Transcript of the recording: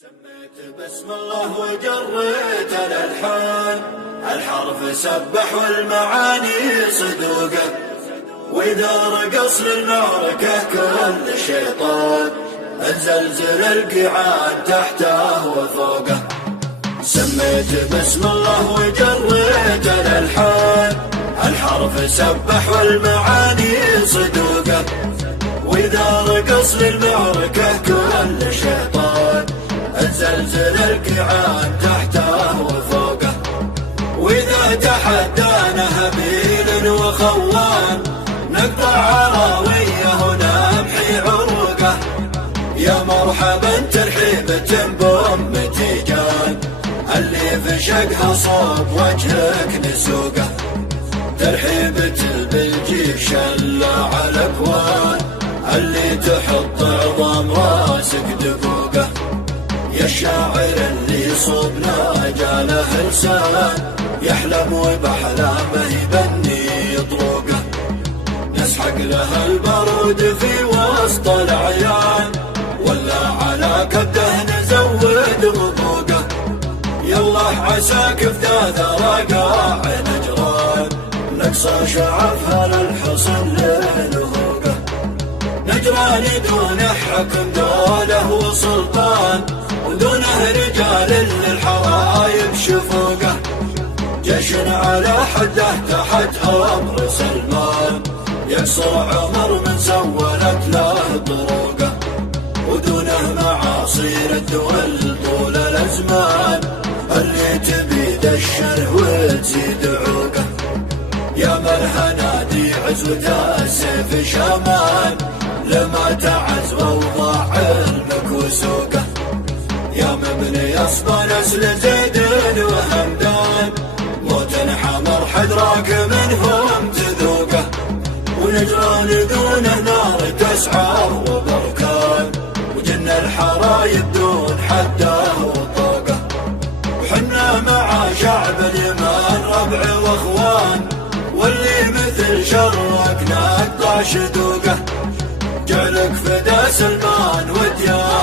سميت بسم الله وجريت الألحان، الحرف سبح والمعاني صدوقه، وإذا رقص للمعركة كل شيطان الزلزل القيعان تحته وفوقه. سميت بسم الله وجريت الألحان، الحرف سبح والمعاني صدوقه، وإذا رقص للمعركة كل شيطان الزلزل القيعان تحته وفوقه. وإذا تحدانا هبيل وخوان نقطع عراويه ونمحي عروقه. يا مرحبا ترحيبة بأم تيجان اللي في شقها صوب وجهك نسوقه. ترحيبة بالجيش على الأكوان اللي تحط عظام راسك دقوقه. يا الشاعر اللي صوبنا جاله لسان يحلم وبأحلامه يبني طروقه. نسحق له البارود في وسط الأعيان ولا على كبده نزود غطوقه. يلا عساك في ثرى قاع نجران نقصى شعفها للحصن لنهوقه. نجران دونه حكم دوله وسلطان ودونه رجال للحرايب شفوقه. جيش على حده تحت أمر سلمان يكسر عمر من سولت له طروقه. ودونه معاصير الدول طول الأزمان اللي تبي دشر وتزيد عوقه. يا مرها نادي عزوة السيف شامان لما تعز ووضع علمك وسوقه. يا مبني أصبى نسل زيد وهمدان موت حمر حذراك منهم تذوقه. ونجران دونه نار تسعر وبركان وجن الحرايب دون حده وطوقه. وحنا مع شعب اليمن ربع واخوان واللي مثل شرك نقطع شدوقه. جعلك فدا سلمان وديان